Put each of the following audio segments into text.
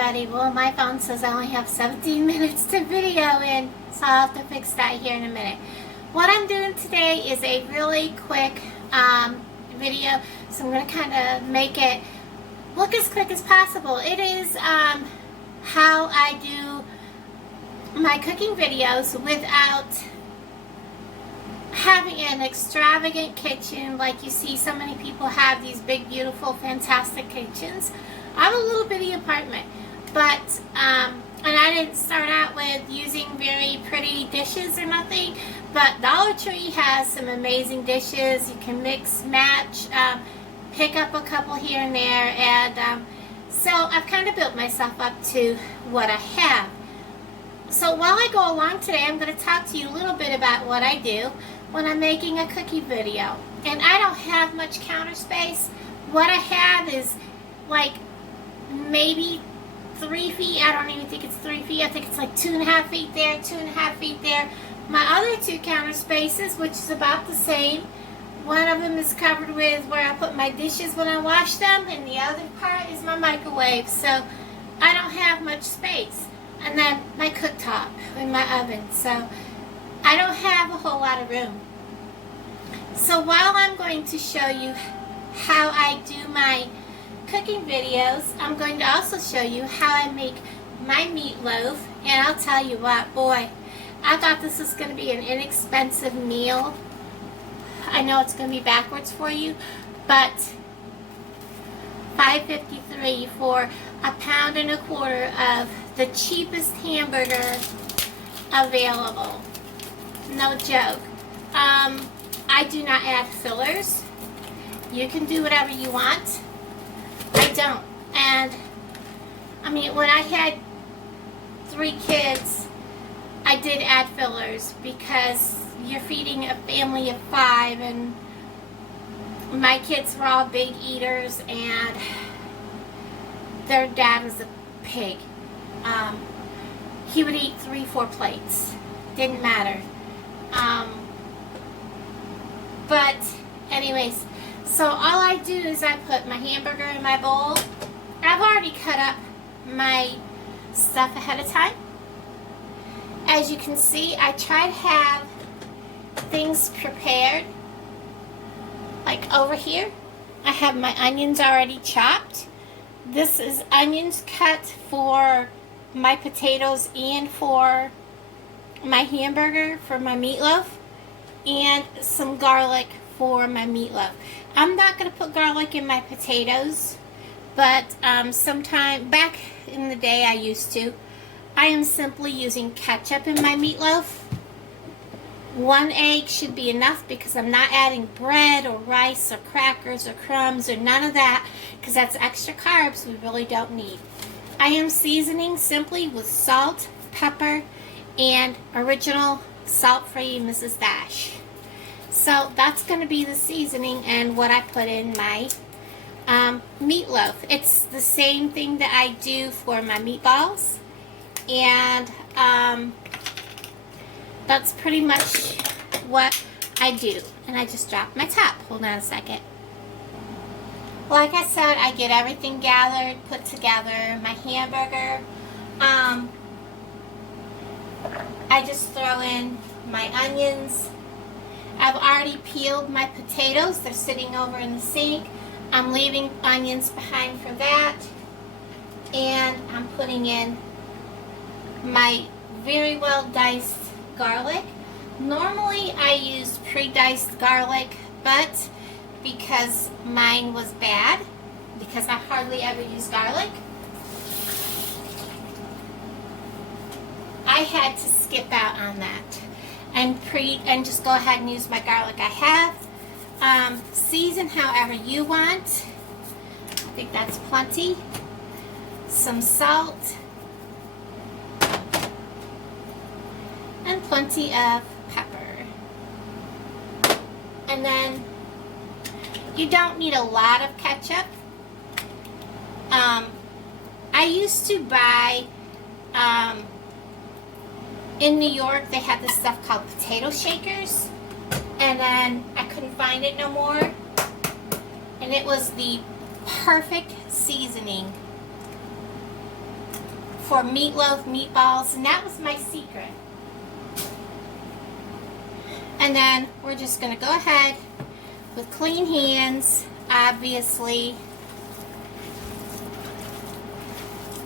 everybody. Well, my phone says I only have 17 minutes to video in, so I'll have to fix that here in a minute. What I'm doing today is a really quick video, so I'm going to kind of make it look as quick as possible. It is how I do my cooking videos without having an extravagant kitchen like you see so many people have, these big, beautiful, fantastic kitchens. I have a little bitty apartment, but and I didn't start out with using very pretty dishes or nothing, but Dollar Tree has some amazing dishes. You can mix, match, pick up a couple here and there, and so I've kind of built myself up to what I have. So while I go along today, I'm going to talk to you a little bit about what I do when I'm making a cookie video. And I don't have much counter space. What I have is like maybe 3 feet. I don't even think it's 3 feet. I think it's like 2.5 feet there, 2.5 feet there. My other 2 counter spaces, which is about the same, one of them is covered with where I put my dishes when I wash them, and the other part is my microwave. So I don't have much space. And then my cooktop and my oven. So I don't have a whole lot of room. So while I'm going to show you how I do my cooking videos, I'm going to also show you how I make my meatloaf. And I'll tell you what, boy, I thought this was going to be an inexpensive meal. I know it's going to be backwards for you, but $5.53 for 1.25 pounds of the cheapest hamburger available. No joke. I do not add fillers. You can do whatever you want. I don't. And I mean, when I had 3 kids, I did add fillers because you're feeding a family of 5, and my kids were all big eaters, and their dad was a pig. He would eat 3-4 plates. Didn't matter. But anyways, so all I do is I put my hamburger in my bowl. I've already cut up my stuff ahead of time. As you can see, I try to have things prepared. Like over here, I have my onions already chopped. This is onions cut for my potatoes and for my hamburger, for my meatloaf, and some garlic for my meatloaf. I'm not going to put garlic in my potatoes, but sometime back in the day I used to. I am simply using ketchup in my meatloaf. 1 egg should be enough because I'm not adding bread or rice or crackers or crumbs or none of that, because that's extra carbs we really don't need. I am seasoning simply with salt, pepper, and original salt-free Mrs. Dash. So that's going to be the seasoning and what I put in my meatloaf. It's the same thing that I do for my meatballs, and that's pretty much what I do. And I just dropped my top. Hold on a second. Like I said, I get everything gathered, put together. My hamburger, I just throw in my onions. I've already peeled my potatoes. They're sitting over in the sink. I'm leaving onions behind for that. And I'm putting in my very well diced garlic. Normally I use pre-diced garlic, but because mine was bad, because I hardly ever use garlic, I had to skip out on that and just go ahead and use my garlic I have. Season however you want. I think that's plenty. Some salt and plenty of pepper. And then you don't need a lot of ketchup. I used to buy in New York, they had this stuff called potato shakers, and then I couldn't find it no more, and it was the perfect seasoning for meatloaf meatballs, and that was my secret. And then we're just going to go ahead with clean hands, obviously.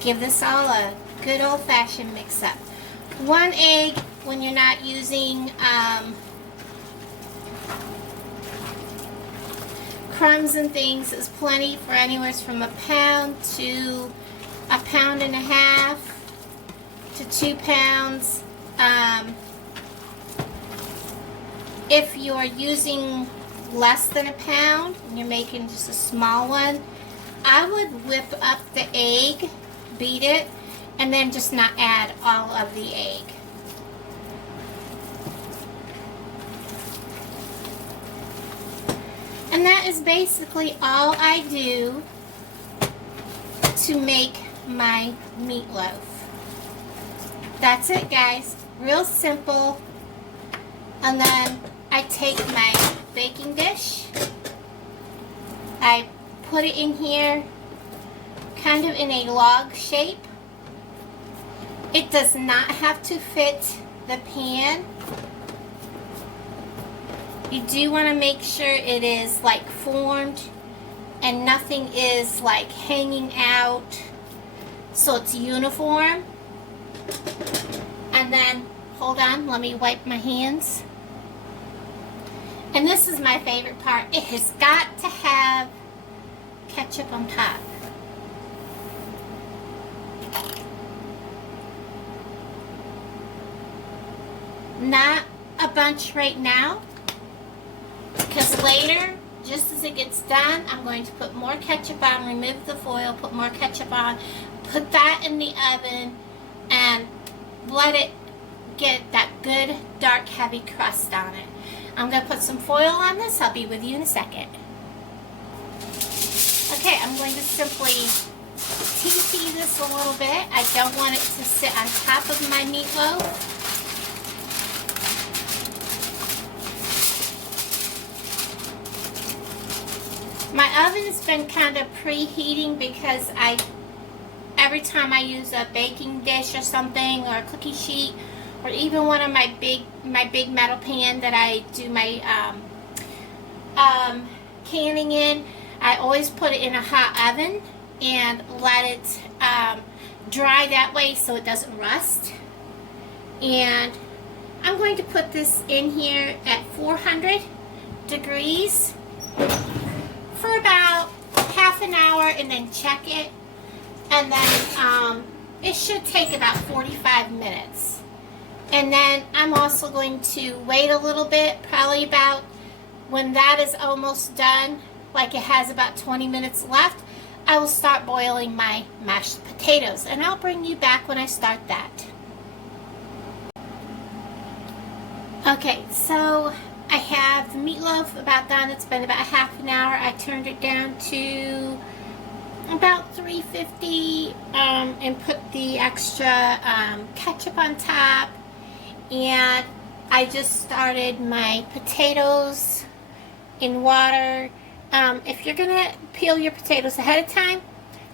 Give this all a good old-fashioned mix-up. 1 egg when you're not using crumbs and things is plenty for anywhere from a pound to a pound and a half to 2 pounds. If you're using less than a pound and you're making just a small one, I would whip up the egg, beat it, and then just not add all of the egg. And that is basically all I do to make my meatloaf. That's it, guys. Real simple. And then I take my baking dish. I put it in here kind of in a log shape. It does not have to fit the pan. You do want to make sure it is like formed and nothing is like hanging out, so it's uniform. And then, hold on, let me wipe my hands. And this is my favorite part. It has got to have ketchup on top. Not a bunch right now, because later, just as it gets done, I'm going to put more ketchup on, remove the foil, put more ketchup on, put that in the oven, and let it get that good, dark, heavy crust on it. I'm going to put some foil on this. I'll be with you in a second. Okay, I'm going to simply TP this a little bit. I don't want it to sit on top of my meatloaf. My oven's been kind of preheating because every time I use a baking dish or something, or a cookie sheet, or even one of my big metal pan that I do my canning in, I always put it in a hot oven and let it dry that way so it doesn't rust. And I'm going to put this in here at 400 degrees for about half an hour and then check it. And then it should take about 45 minutes. And then I'm also going to wait a little bit, probably about when that is almost done, like it has about 20 minutes left, I will start boiling my mashed potatoes. And I'll bring you back when I start that. Okay, so I have the meatloaf about done. It's been about half an hour. I turned it down to about 350 and put the extra ketchup on top. And I just started my potatoes in water. If you're going to peel your potatoes ahead of time,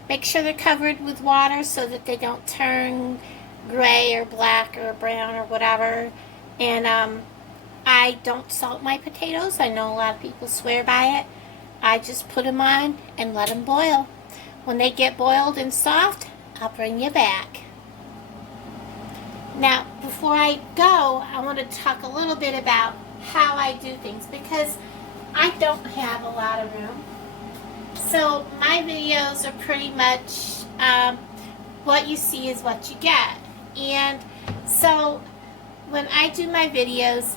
make sure they're covered with water so that they don't turn gray or black or brown or whatever. And I don't salt my potatoes. I know a lot of people swear by it. I just put them on and let them boil. When they get boiled and soft, I'll bring you back. Now, before I go, I want to talk a little bit about how I do things, because I don't have a lot of room. So my videos are pretty much what you see is what you get. And so when I do my videos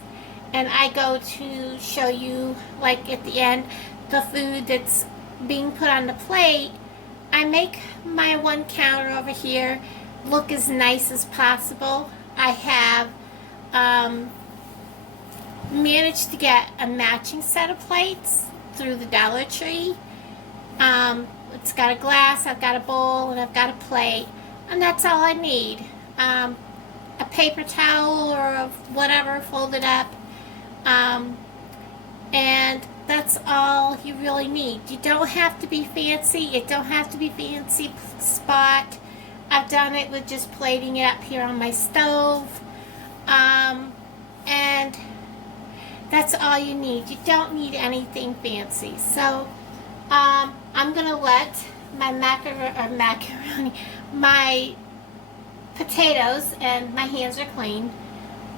and I go to show you, like at the end, the food that's being put on the plate, I make my one counter over here look as nice as possible. I have managed to get a matching set of plates through the Dollar Tree. It's got a glass, I've got a bowl, and I've got a plate, and that's all I need. A paper towel or whatever folded up, and that's all you really need. You don't have to be fancy. It don't have to be fancy spot. I've done it with just plating it up here on my stove. And that's all you need. You don't need anything fancy. So I'm going to let my macaroni, my potatoes, and my hands are clean.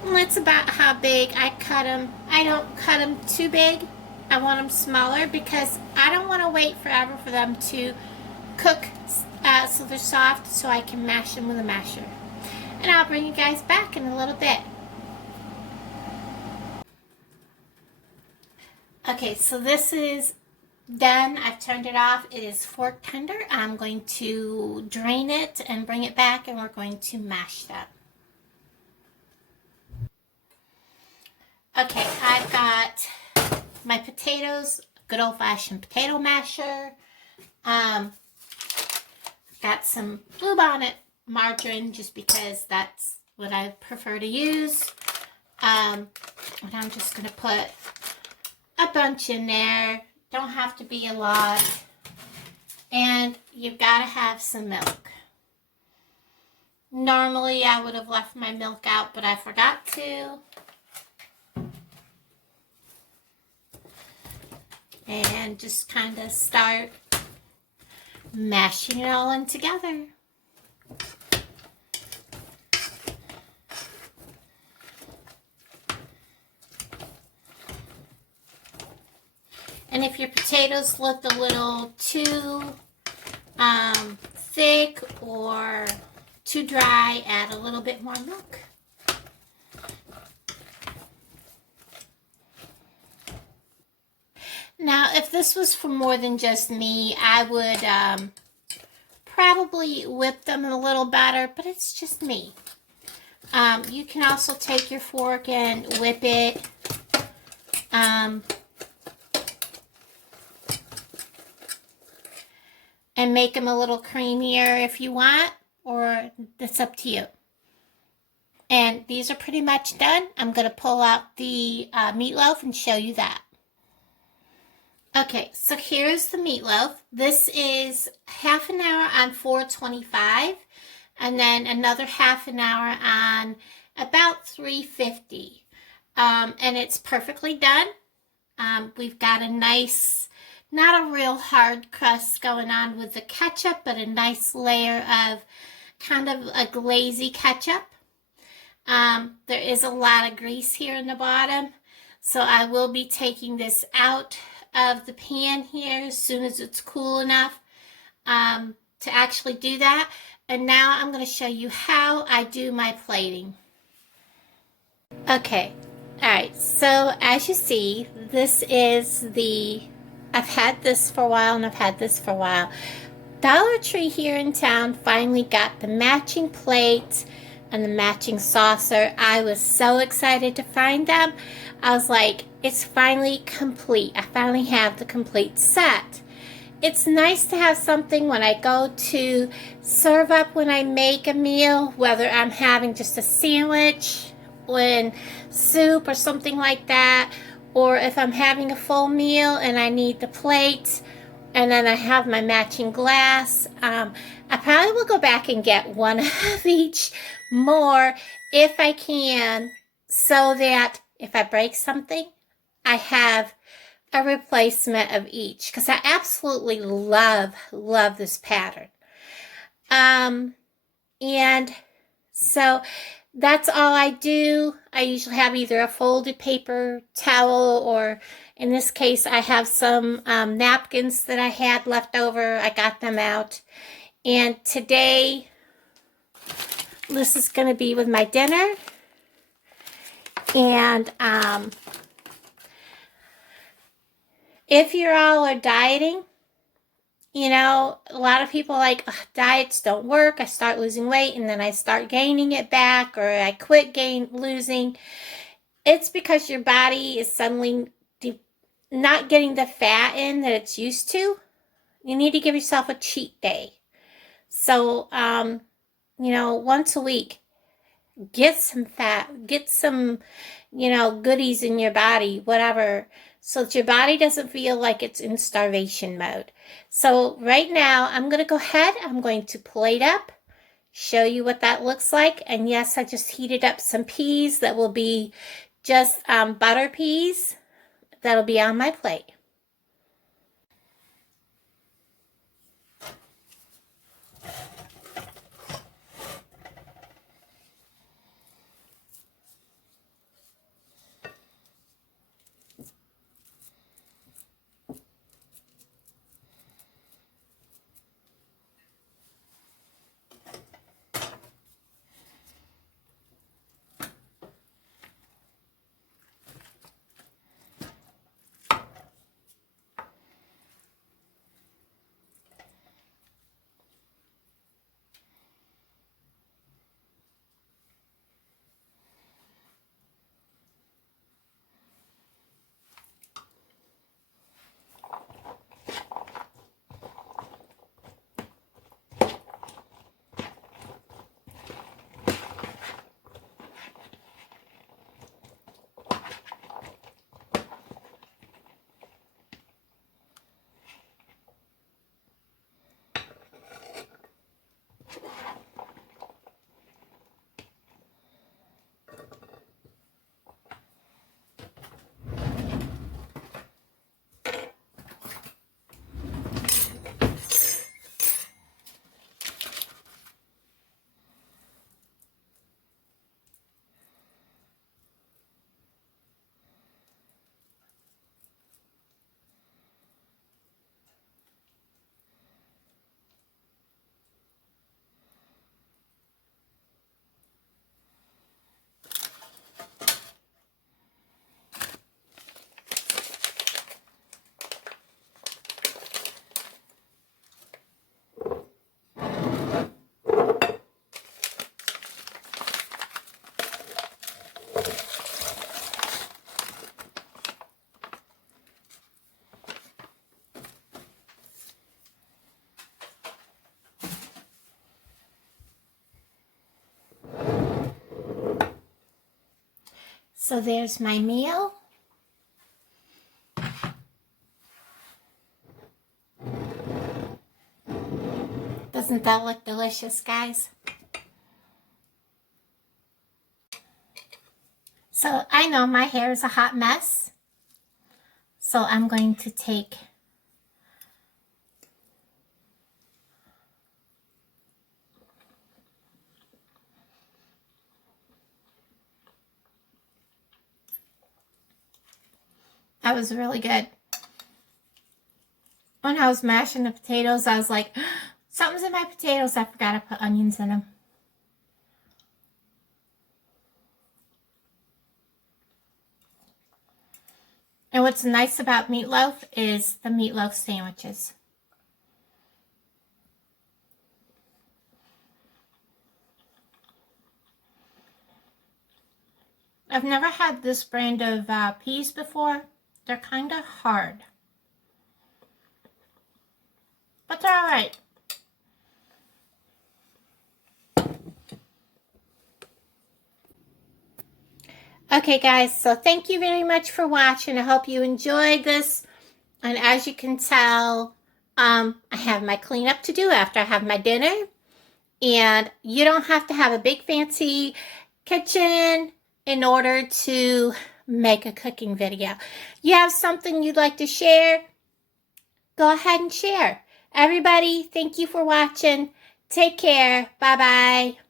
And that's about how big I cut them. I don't cut them too big. I want them smaller because I don't want to wait forever for them to cook so they're soft, so I can mash them with a masher. And I'll bring you guys back in a little bit. Okay, so this is done. I've turned it off. It is fork tender. I'm going to drain it and bring it back, and we're going to mash that. Okay, I've got my potatoes, good old-fashioned potato masher. Got some Bluebonnet margarine just because that's what I prefer to use. And I'm just going to put a bunch in there. Don't have to be a lot. And you've got to have some milk. Normally I would have left my milk out, but I forgot to. And just kind of start mashing it all in together. And if your potatoes look a little too thick or too dry, add a little bit more milk. Now, if this was for more than just me, I would probably whip them a little better, but it's just me. You can also take your fork and whip it. And make them a little creamier if you want, or it's up to you. And these are pretty much done. I'm going to pull out the meatloaf and show you that. Okay, so here's the meatloaf. This is half an hour on 425, and then another half an hour on about 350. And it's perfectly done. We've got a nice, not a real hard crust going on with the ketchup, but a nice layer of kind of a glazy ketchup. There is a lot of grease here in the bottom, so I will be taking this out of the pan here as soon as it's cool enough to actually do that. And now I'm going to show you how I do my plating. Okay, alright, so as you see, this is I've had this for a while and I've had this for a while. Dollar Tree here in town finally got the matching plate and the matching saucer. I was so excited to find them. I was like, it's finally complete. I finally have the complete set. It's nice to have something when I go to serve up when I make a meal, whether I'm having just a sandwich, when soup or something like that, or if I'm having a full meal and I need the plate, and then I have my matching glass. I probably will go back and get one of each more if I can, so that if I break something, I have a replacement of each, because I absolutely love this pattern. And so that's all I do. I usually have either a folded paper towel, or in this case I have some napkins that I had left over. I got them out. And today this is going to be with my dinner. And if you all are dieting, you know, a lot of people are like, diets don't work. I start losing weight and then I start gaining it back, or I quit losing. It's because your body is suddenly not getting the fat in that it's used to. You need to give yourself a cheat day. So, you know, once a week, get some fat, get some, you know, goodies in your body, whatever, so that your body doesn't feel like it's in starvation mode. So right now, I'm going to go ahead, I'm going to plate up, show you what that looks like. And yes, I just heated up some peas that will be just butter peas that'll be on my plate. So there's my meal. Doesn't that look delicious, guys? So I know my hair is a hot mess. So I'm going to take that was really good. When I was mashing the potatoes, I was like, something's in my potatoes. I forgot to put onions in them. And what's nice about meatloaf is the meatloaf sandwiches. I've never had this brand of peas before. They're kind of hard. But they're all right. Okay, guys, so thank you very much for watching. I hope you enjoyed this. And as you can tell, I have my cleanup to do after I have my dinner. And you don't have to have a big fancy kitchen in order to make a cooking video. You have something you'd like to share? Go ahead and share. Everybody, thank you for watching. Take care. Bye-bye.